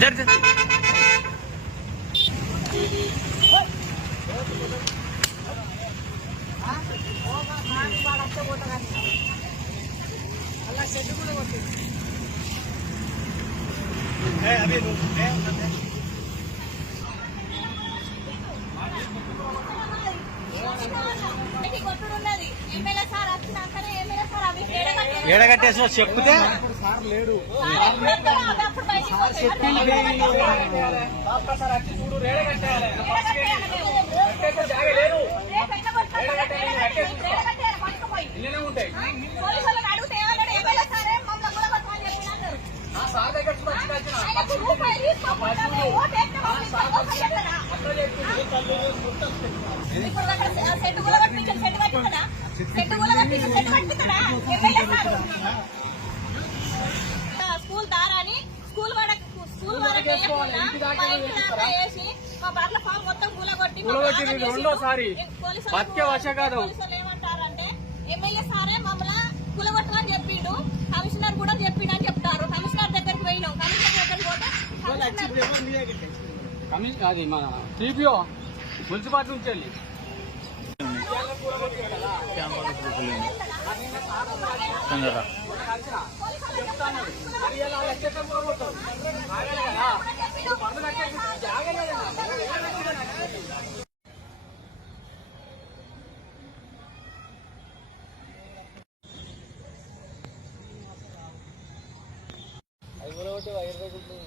జర జర. కొట్టుడున్నది ఎమ్మెల్యే సార్ వచ్చినాకనే ఎమ్మెల్యే సార్ అవి ఏడగట్టారు. ఏడగట్టేసి చెప్తే అడిగితే ఏమన్నాడు? ఎమ్మెల్యే సారే తీసుకోకుండా ఓటు వేస్తే మమ్మల్ని మోసం చేస్తారా? స్కూల్ వరకు స్కూల్ వరకు వేసి మా బర్ల ఫామ్ మొత్తం కూలగొట్టి రెండోసారి. వర్షాకాలం. పోలీసులు ఏమంటారంటే ఎమ్మెల్యే సారే మమ్మల్ని కూలగొట్టమని చెప్పిండు. కమిషనర్ కూడా చెప్పిండు అని చెప్తారు. కమిషనర్ దగ్గరికి పోయినాం. కమిషనర్ దగ్గరికి పోతే అది మన టీపీఓ మున్సిపాలిటీ నుంచి వెళ్ళి. తొందరగా అది కూడా ఒకటి ఇరవై గుంటలు